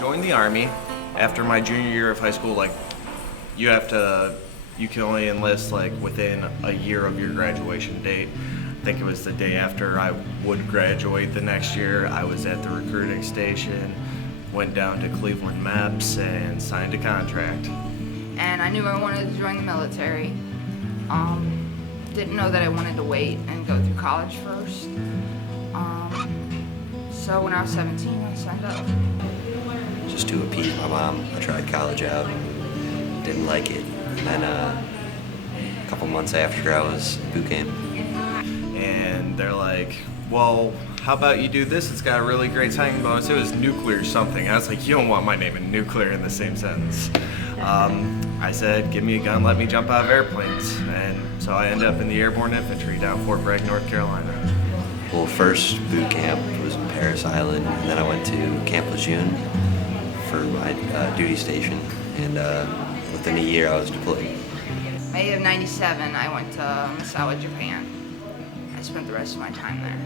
joined the Army after my junior year of high school. Like, you can only enlist like within a year of your graduation date. I think it was the day after I would graduate the next year. I was at the recruiting station, went down to Cleveland Maps and signed a contract. And I knew I wanted to join the military. Didn't know that I wanted to wait and go through college first. So when I was 17, I signed up. Just to appease my mom, I tried college out, didn't like it. And then a couple months after, I was boot camp. And they're like, well, how about you do this? It's got a really great signing bonus. It was nuclear something. I was like, you don't want my name and nuclear in the same sentence. I said, give me a gun, let me jump out of airplanes. And so I ended up in the airborne infantry down Fort Bragg, North Carolina. Well, first boot camp was in Paris Island, and then I went to Camp Lejeune for my duty station. And within a year, I was deployed. May of '97, I went to Misawa, Japan. I spent the rest of my time there.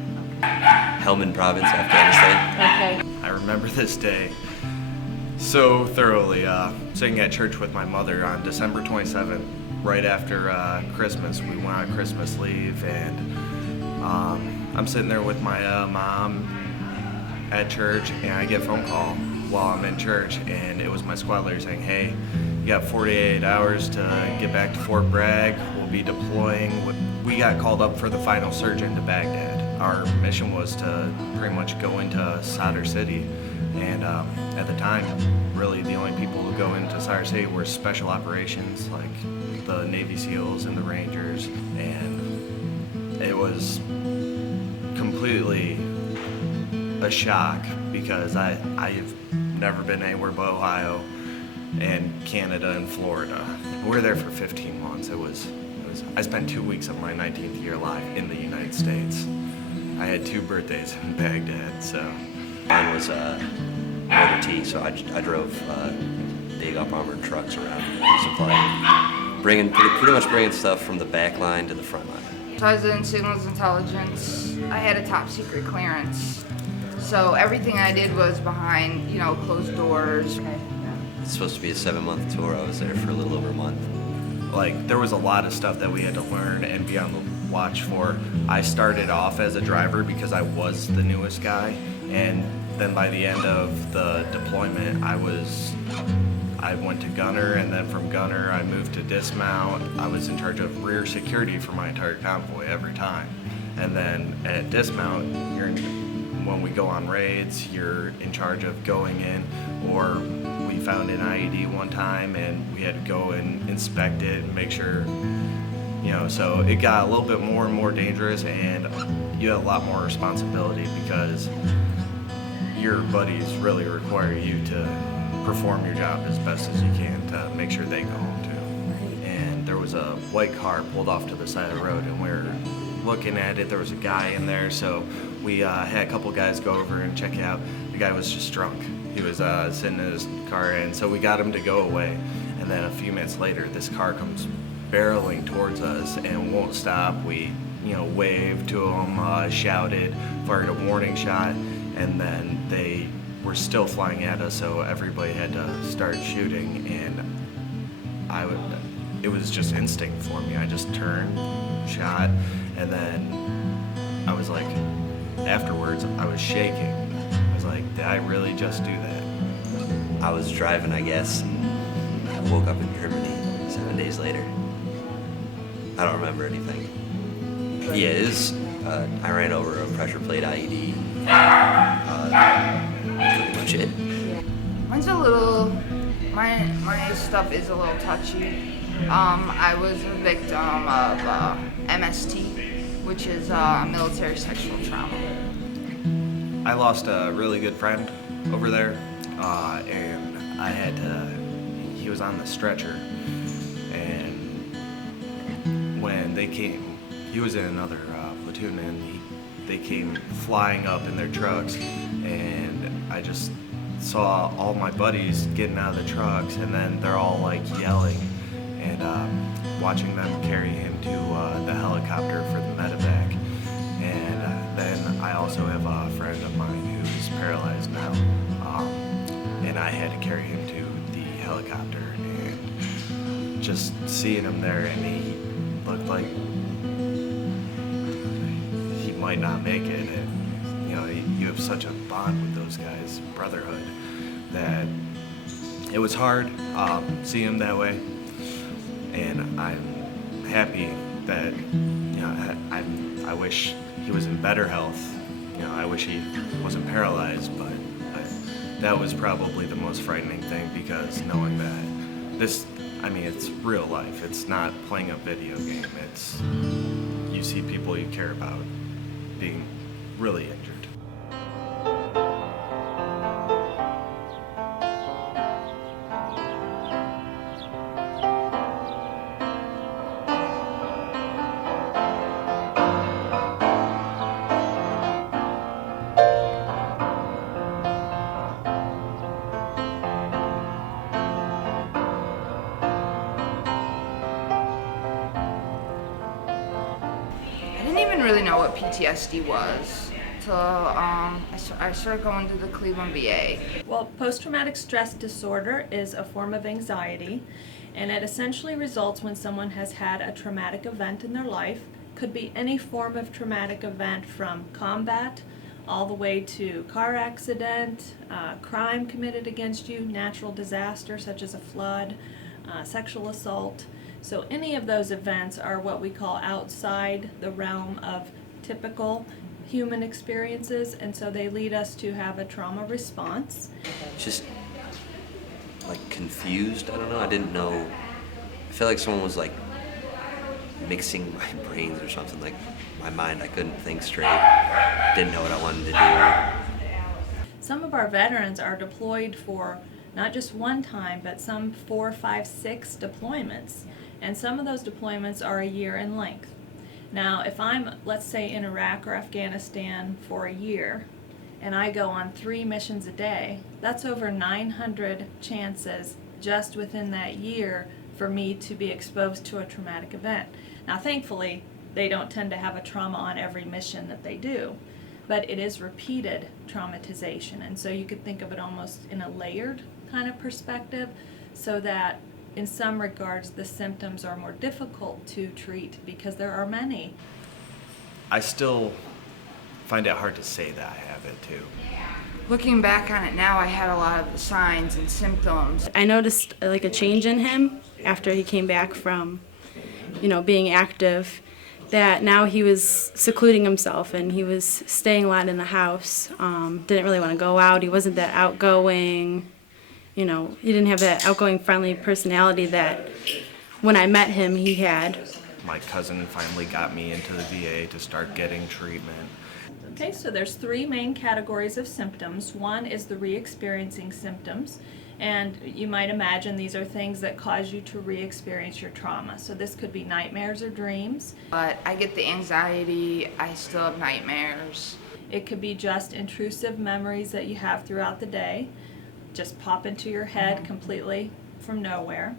Helmand Province, Afghanistan. Okay. I remember this day so thoroughly. Sitting at church with my mother on December 27th, right after Christmas. We went on Christmas leave, and I'm sitting there with my mom at church, and I get a phone call while I'm in church, and it was my squad leader saying, hey, you got 48 hours to get back to Fort Bragg. We'll be deploying. We got called up for the final surge into Baghdad. Our mission was to pretty much go into Sadr City, and at the time, really the only people who go into Sadr City were special operations, like the Navy SEALs and the Rangers, and it was completely a shock because I've never been anywhere but Ohio and Canada and Florida. We were there for 15 months. I spent 2 weeks of my 19th year life in the United States. I had 2 birthdays in Baghdad, so. Mine was motor T, so I drove big up-armored trucks around supplying, pretty much bringing stuff from the back line to the front line. So I was in signals intelligence. I had a top secret clearance. So everything I did was behind, closed doors. It's supposed to be a 7-month tour. I was there for a little over a month. Like, there was a lot of stuff that we had to learn and be on the watch for. I started off as a driver because I was the newest guy, and then by the end of the deployment, I went to gunner, and then from gunner, I moved to dismount. I was in charge of rear security for my entire convoy every time. And then at dismount, when we go on raids, you're in charge of going in, or we found an IED one time and we had to go and inspect it and make sure, so it got a little bit more and more dangerous, and you had a lot more responsibility because your buddies really require you to perform your job as best as you can to make sure they go home too. And there was a white car pulled off to the side of the road, and we were looking at it. There was a guy in there, so we had a couple guys go over and check it out. The guy was just drunk. He was sitting in his car, and so we got him to go away. And then a few minutes later, this car comes barreling towards us and won't stop. We, waved to him, shouted, fired a warning shot, and then they were still flying at us, so everybody had to start shooting. And it was just instinct for me. I just turned, shot, and then I was like, afterwards, I was shaking. I was like, did I really just do that? I was driving, I guess, and I woke up in Germany 7 days later. I don't remember anything. Yeah, I ran over a pressure plate IED. Pretty much it. Mine's my stuff is a little touchy. I was a victim of MST, which is military sexual trauma. I lost a really good friend over there, and he was on the stretcher, and when they came, he was in another platoon, and they came flying up in their trucks, and I just saw all my buddies getting out of the trucks, and then they're all like yelling, and watching them carry him to the helicopter for the medevac. And then I also have a friend of mine who's paralyzed now, and I just seeing him there, and he looked like he might not make it. And you know, you have such a bond with those guys, brotherhood, that it was hard seeing him that way. And I'm happy that, you know, I wish he was in better health. You know, I wish he wasn't paralyzed, but that was probably the most frightening thing, because knowing that this, I mean, it's real life. It's not playing a video game. It's, you see people you care about being really injured. I didn't even really know what PTSD was until I started going to the Cleveland VA. Well, post-traumatic stress disorder is a form of anxiety, and it essentially results when someone has had a traumatic event in their life. Could be any form of traumatic event, from combat all the way to car accident, crime committed against you, natural disaster such as a flood, sexual assault. So any of those events are what we call outside the realm of typical human experiences, and so they lead us to have a trauma response. Just like confused. I don't know. I didn't know. I feel like someone was like mixing my brains or something. Like my mind, I couldn't think straight. Didn't know what I wanted to do. Some of our veterans are deployed for not just one time, but some 4, 5, 6 deployments. And some of those deployments are a year in length. Now, if I'm, let's say, in Iraq or Afghanistan for a year, and I go on 3 missions a day, that's over 900 chances just within that year for me to be exposed to a traumatic event. Now, thankfully, they don't tend to have a trauma on every mission that they do, but it is repeated traumatization. And so you could think of it almost in a layered kind of perspective, so that in some regards the symptoms are more difficult to treat because there are many. I still find it hard to say that I have it too. Looking back on it now, I had a lot of the signs and symptoms. I noticed like a change in him after he came back from, being active, that now he was secluding himself and he was staying a lot in the house. Didn't really want to go out. He wasn't that outgoing. He didn't have that outgoing, friendly personality that when I met him he had. My cousin finally got me into the VA to start getting treatment. Okay, so there's 3 main categories of symptoms. One is the re-experiencing symptoms, and you might imagine these are things that cause you to re-experience your trauma. So this could be nightmares or dreams. But I get the anxiety, I still have nightmares. It could be just intrusive memories that you have throughout the day, just pop into your head completely from nowhere.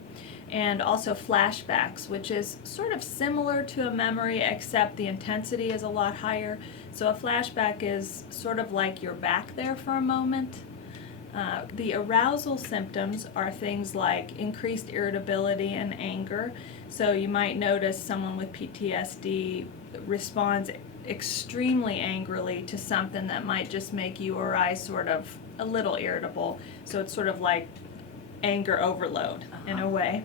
And also flashbacks, which is sort of similar to a memory, except the intensity is a lot higher. So a flashback is sort of like you're back there for a moment. The arousal symptoms are things like increased irritability and anger. So you might notice someone with PTSD responds extremely angrily to something that might just make you or I sort of a little irritable. So it's sort of like anger overload in a way.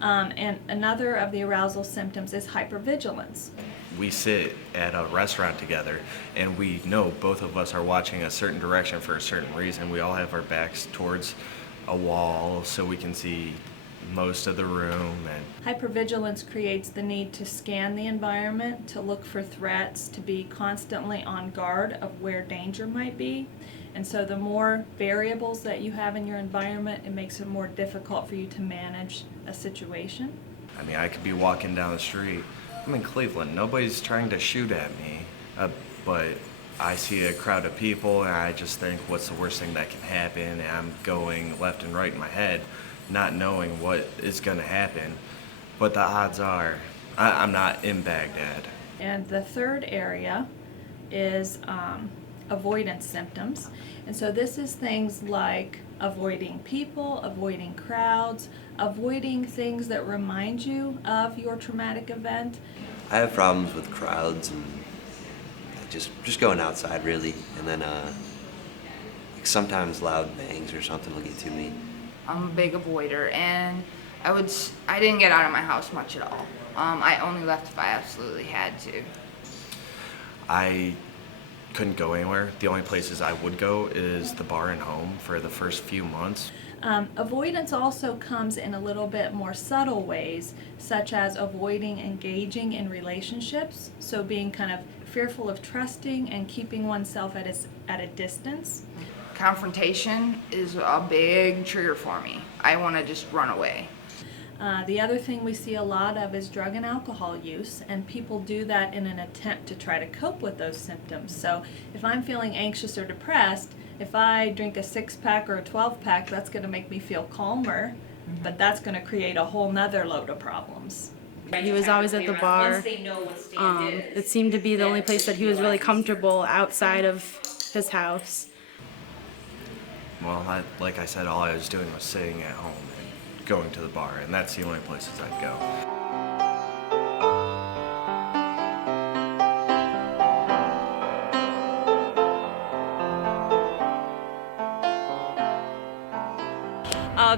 And another of the arousal symptoms is hypervigilance. We sit at a restaurant together and we know both of us are watching a certain direction for a certain reason. We all have our backs towards a wall so we can see most of the room. And Hypervigilance creates the need to scan the environment, to look for threats, to be constantly on guard of where danger might be. And so the more variables that you have in your environment, it makes it more difficult for you to manage a situation. I mean, I could be walking down the street. I'm in Cleveland. Nobody's trying to shoot at me, but I see a crowd of people and I just think, what's the worst thing that can happen? And I'm going left and right in my head, not knowing what is going to happen. But the odds are, I'm not in Baghdad. And the third area is avoidance symptoms. And so this is things like avoiding people, avoiding crowds, avoiding things that remind you of your traumatic event. I have problems with crowds and just going outside really, and then like sometimes loud bangs or something will get to me. I'm a big avoider, and I didn't get out of my house much at all. I only left if I absolutely had to. I couldn't go anywhere. The only places I would go is the bar and home for the first few months. Avoidance also comes in a little bit more subtle ways, such as avoiding engaging in relationships, so being kind of fearful of trusting and keeping oneself at a distance. Confrontation is a big trigger for me. I want to just run away. The other thing we see a lot of is drug and alcohol use, and people do that in an attempt to try to cope with those symptoms. So if I'm feeling anxious or depressed, if I drink a 6-pack or a 12-pack, that's going to make me feel calmer, but that's going to create a whole nother load of problems. He was always at the bar. It seemed to be the only place that he was really comfortable outside of his house. Well, like I said, all I was doing was sitting at home and going to the bar, and that's the only places I'd go.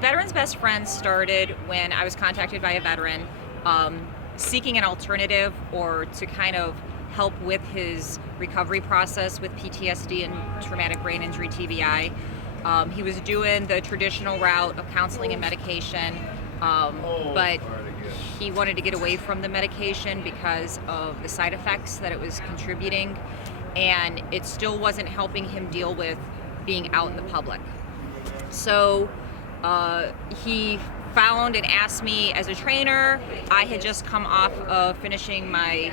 Veteran's Best Friend started when I was contacted by a veteran seeking an alternative or to kind of help with his recovery process with PTSD and traumatic brain injury, TBI. He was doing the traditional route of counseling and medication, but he wanted to get away from the medication because of the side effects that it was contributing, and it still wasn't helping him deal with being out in the public. So he found and asked me as a trainer. I had just come off of finishing my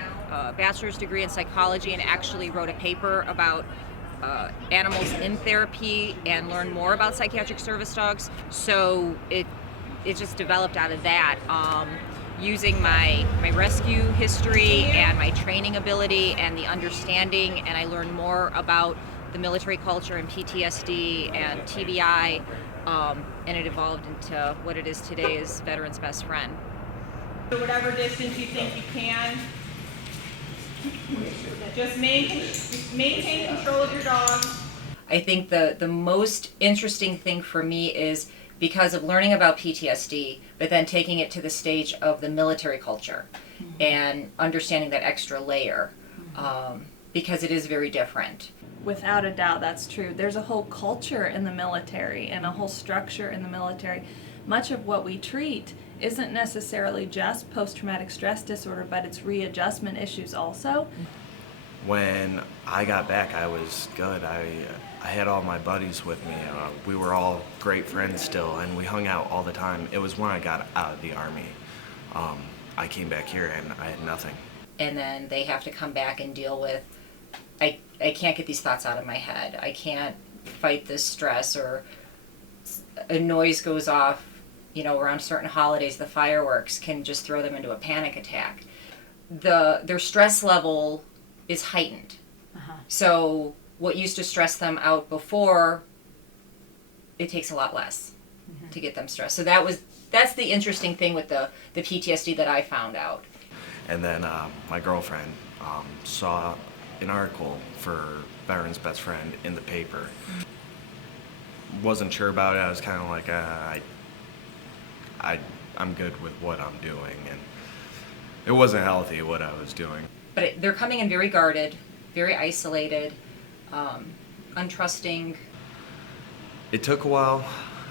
bachelor's degree in psychology and actually wrote a paper about animals in therapy and learned more about psychiatric service dogs. So it just developed out of that, using my rescue history and my training ability and the understanding, and I learned more about the military culture and PTSD and TBI, and it evolved into what it is today as Veteran's Best Friend. So whatever distance you think you can, just maintain control of your dog. I think the most interesting thing for me is because of learning about PTSD, but then taking it to the stage of the military culture and understanding that extra layer, because it is very different. Without a doubt, that's true. There's a whole culture in the military and a whole structure in the military. Much of what we treat isn't necessarily just post-traumatic stress disorder, but it's readjustment issues also. When I got back, I was good. I had all my buddies with me. We were all great friends still, and we hung out all the time. It was when I got out of the Army. I came back here and I had nothing. And then they have to come back and deal with, I can't get these thoughts out of my head. I can't fight this stress, or a noise goes off, around certain holidays, the fireworks can just throw them into a panic attack. Their stress level is heightened. So what used to stress them out before, it takes a lot less to get them stressed. So that's the interesting thing with the PTSD that I found out. And then my girlfriend saw an article for Veteran's Best Friend in the paper. Wasn't sure about it. I was kind of like, I'm good with what I'm doing, and it wasn't healthy what I was doing. But they're coming in very guarded, very isolated, untrusting. It took a while.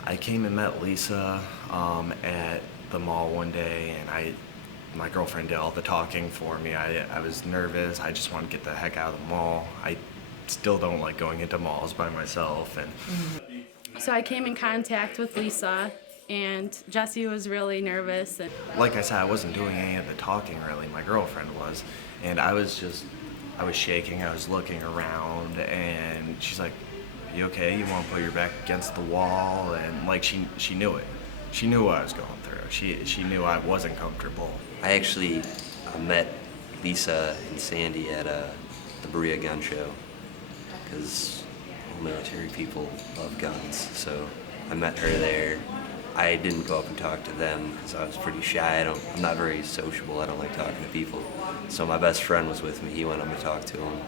I came and met Lisa at the mall one day, and my girlfriend did all the talking for me. I was nervous. I just wanted to get the heck out of the mall. I still don't like going into malls by myself. And So I came in contact with Lisa, and Jesse was really nervous. And like I said, I wasn't doing any of the talking really. My girlfriend was, and I was shaking. I was looking around, and she's like, "You okay? You want to put your back against the wall?" And like she knew it. She knew what I was going through. She knew I wasn't comfortable. I actually met Lisa and Sandy at the Berea Gun Show. because military people love guns. So I met her there. I didn't go up and talk to them because I was pretty shy. I'm not very sociable. I don't like talking to people. So my best friend was with me. He went up and talked to him.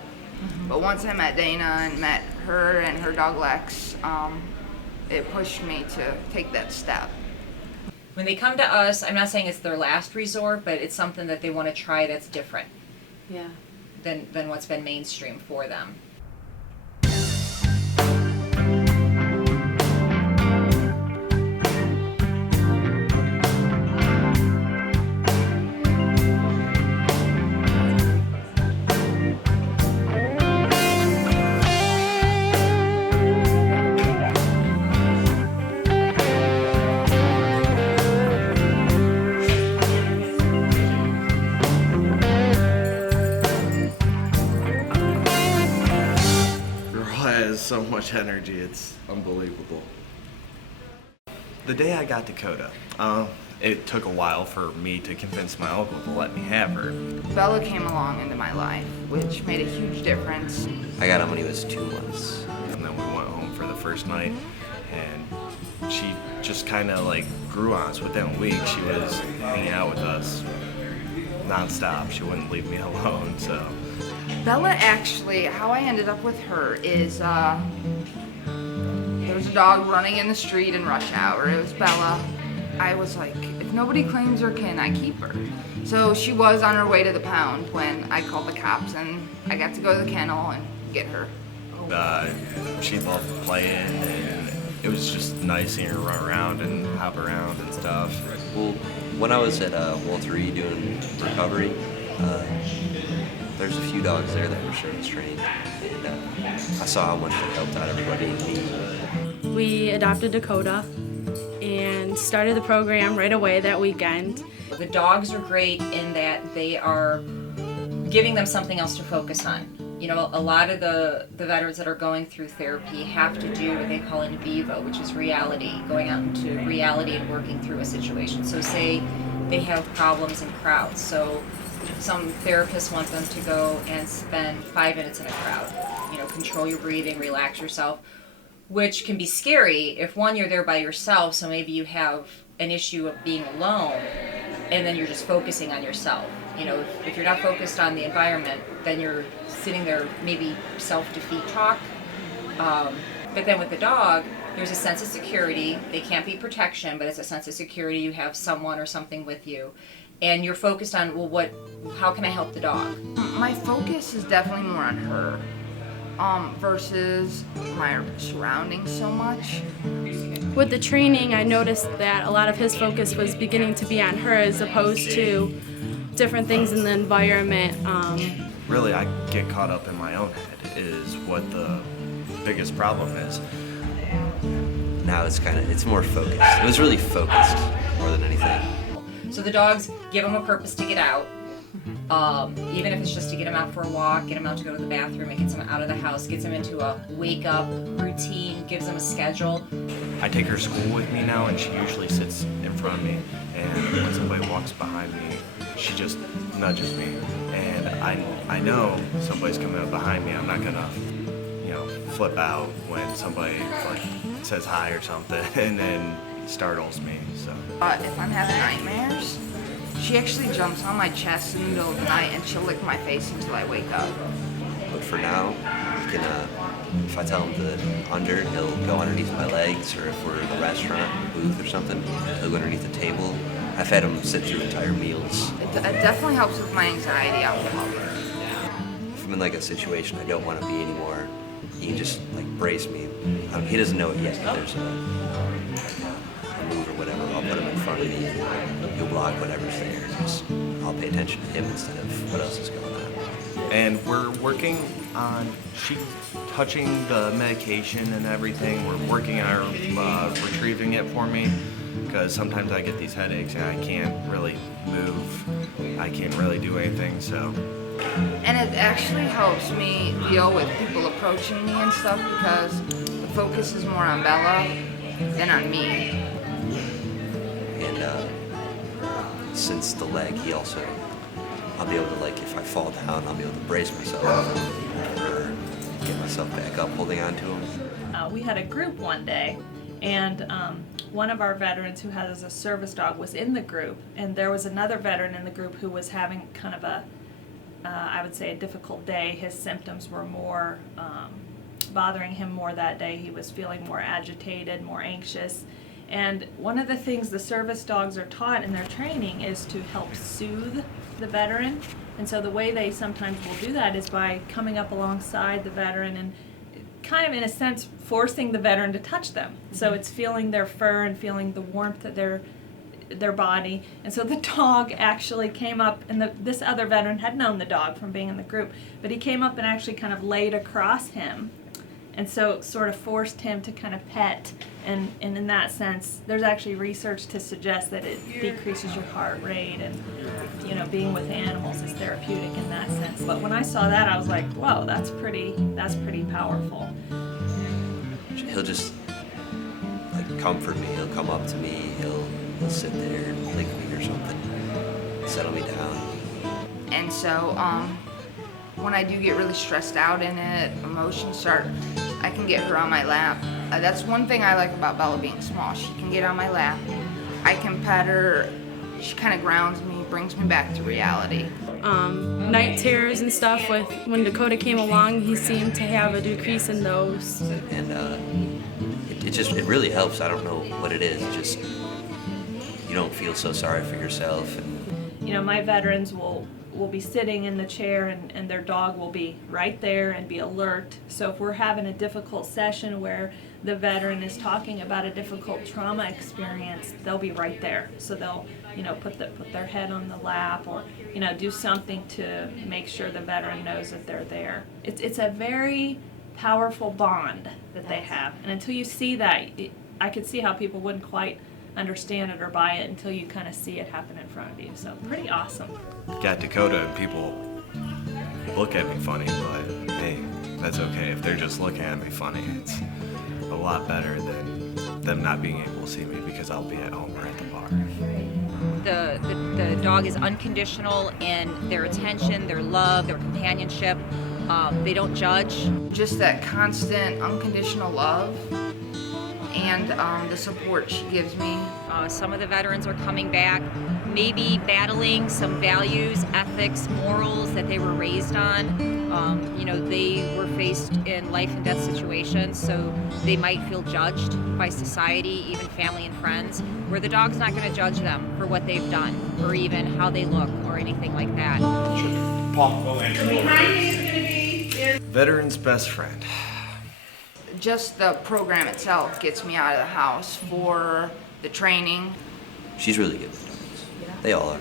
But once I met Dana and met her and her dog Lex, it pushed me to take that step. When they come to us, I'm not saying it's their last resort, but it's something that they want to try that's different Yeah. than what's been mainstream for them. So much energy, it's unbelievable. The day I got Dakota, it took a while for me to convince my uncle to let me have her. Bella came along into my life, which made a huge difference. I got him when he was 2 months. And then we went home for the first night, and she just kind of like grew on us. Within a week, she was hanging out with us nonstop. She wouldn't leave me alone, so. Bella actually, how I ended up with her is, there was a dog running in the street in rush hour. It was Bella. I was like, if nobody claims her kin, I keep her. So she was on her way to the pound when I called the cops, and I got to go to the kennel and get her. She loved playing, and it was just nice seeing her run around and hop around and stuff. Well, when I was at Walter Reed doing recovery, there's a few dogs there that were service trained, and I saw how much it helped out everybody and me. We adopted Dakota and started the program right away that weekend. The dogs are great in that they are giving them something else to focus on. You know, a lot of the veterans that are going through therapy have to do what they call in vivo, which is reality, going out into reality and working through a situation. So say they have problems in crowds. So some therapists want them to go and spend 5 minutes in a crowd. You know, control your breathing, relax yourself, which can be scary if, one, you're there by yourself, so maybe you have an issue of being alone, and then you're just focusing on yourself. You know, if you're not focused on the environment, then you're sitting there, maybe self-defeat talk. But then with the dog, there's a sense of security. They can't be protection, but it's a sense of security. You have someone or something with you. And you're focused on, well, how can I help the dog? My focus is definitely more on her versus my surroundings so much. With the training, I noticed that a lot of his focus was beginning to be on her as opposed to different things in the environment. Really, I get caught up in my own head is what the biggest problem is. Now it's more focused. It was really focused more than anything. So the dogs, give them a purpose to get out. Even if it's just to get them out for a walk, get them out to go to the bathroom, it gets them out of the house, gets them into a wake-up routine, gives them a schedule. I take her to school with me now, and she usually sits in front of me. And when somebody walks behind me, she just nudges me. And I know somebody's coming up behind me. I'm not gonna, flip out when somebody says hi or something, and then startles me. So. If I'm having nightmares, she actually jumps on my chest in the middle of the night and she'll lick my face until I wake up. But for now, he can, if I tell him to under, he'll go underneath my legs, or if we're in a restaurant, booth or something, he'll go underneath the table. I've had him sit through entire meals. It definitely helps with my anxiety out in public. If I'm in a situation I don't want to be anymore, he can just brace me. He doesn't know it yet, but there's a move or whatever. I'll put him in front of me and he'll block whatever's there. I'll pay attention to him instead of what else is going on. And we're working on touching the medication and everything. We're working on retrieving it for me, because sometimes I get these headaches and I can't really move. I can't really do anything, so. And it actually helps me deal with people approaching me and stuff, because the focus is more on Bella than on me. And since the leg, I'll be able to, if I fall down, I'll be able to brace myself, or get myself back up holding on to him. We had a group one day, and one of our veterans who has a service dog was in the group, and there was another veteran in the group who was having kind of a, I would say, a difficult day. His symptoms were more bothering him more that day. He was feeling more agitated, more anxious. And one of the things the service dogs are taught in their training is to help soothe the veteran. And so the way they sometimes will do that is by coming up alongside the veteran and kind of, in a sense, forcing the veteran to touch them. So it's feeling their fur and feeling the warmth of their body. And so the dog actually came up, and this other veteran had known the dog from being in the group, but he came up and actually kind of laid across him, and so sort of forced him to kind of pet. And in that sense, there's actually research to suggest that it decreases your heart rate, and being with animals is therapeutic in that sense. But when I saw that, I was like, whoa, that's pretty powerful. He'll just like comfort me. He'll come up to me. He'll sit there and lick me or something, settle me down. And so when I do get really stressed out in it, emotions start, I can get her on my lap. That's one thing I like about Bella being small. She can get on my lap. I can pet her. She kind of grounds me, brings me back to reality. Night terrors and stuff, when Dakota came along, he seemed to have a decrease in those. And it really helps. I don't know what it is. Just you don't feel so sorry for yourself. And My veterans will be sitting in the chair, and their dog will be right there and be alert. So if we're having a difficult session where the veteran is talking about a difficult trauma experience, they'll be right there. So they'll put their head on the lap, or do something to make sure the veteran knows that they're there. It's a very powerful bond that they have, and until you see that, I could see how people wouldn't quite understand it or buy it until you kind of see it happen in front of you. So pretty awesome. Got Dakota, and people look at me funny, but hey, that's okay. If they're just looking at me funny, it's a lot better than them not being able to see me because I'll be at home or at the bar. The dog is unconditional in their attention, their love, their companionship. They don't judge. Just that constant, unconditional love and the support she gives me. Some of the veterans are coming back, maybe battling some values, ethics, morals that they were raised on. They were faced in life and death situations, so they might feel judged by society, even family and friends, where the dog's not going to judge them for what they've done, or even how they look, or anything like that. Behind me is going to be Veteran's best friend. Just the program itself gets me out of the house for the training. she's really good with dogs. They all are.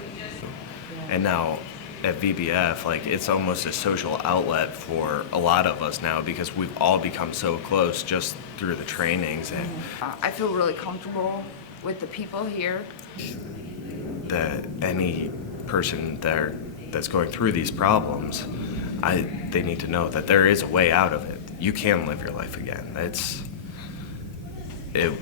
And now at VBF, it's almost a social outlet for a lot of us now because we've all become so close just through the trainings. And I feel really comfortable with the people here. that any person that's going through these problems, they need to know that there is a way out of it. You can live your life again. It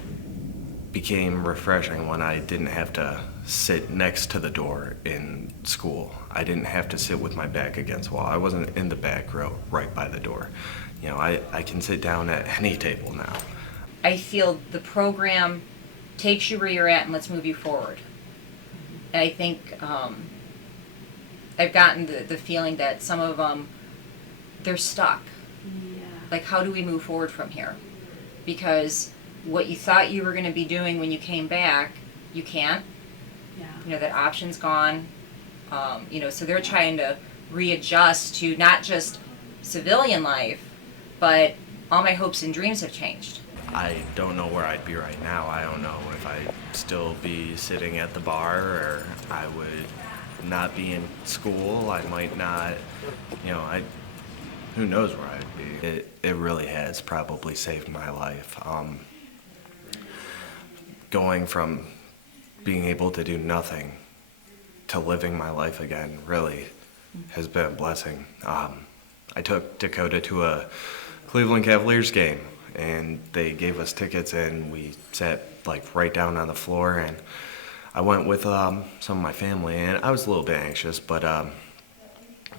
became refreshing when I didn't have to sit next to the door in school. I didn't have to sit with my back against the wall. I wasn't in the back row right by the door. I can sit down at any table now. I feel the program takes you where you're at and let's move you forward. And I think I've gotten the feeling that some of them, they're stuck. Yeah. Like, how do we move forward from here? Because what you thought you were going to be doing when you came back, you can't. Yeah. That option's gone. So they're trying to readjust to not just civilian life, but all my hopes and dreams have changed. I don't know where I'd be right now. I don't know if I'd still be sitting at the bar or I would not be in school. I might not, who knows where I'd be. It really has probably saved my life. Going from being able to do nothing to living my life again really has been a blessing. I took Dakota to a Cleveland Cavaliers game, and they gave us tickets, and we sat right down on the floor, and I went with some of my family, and I was a little bit anxious, but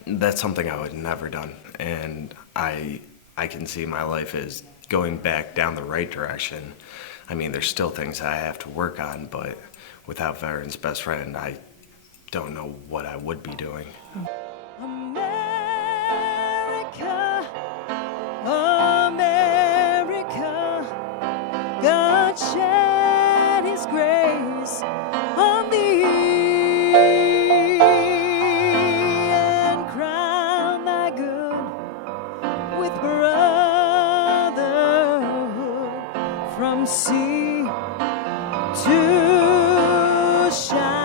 that's something I would have never done, and I I can see my life is going back down the right direction. I mean, there's still things I have to work on, but without Veteran's Best Friend, I don't know what I would be doing. America, America, God shed His grace on thee and crown thy good with brotherhood from sea to shine.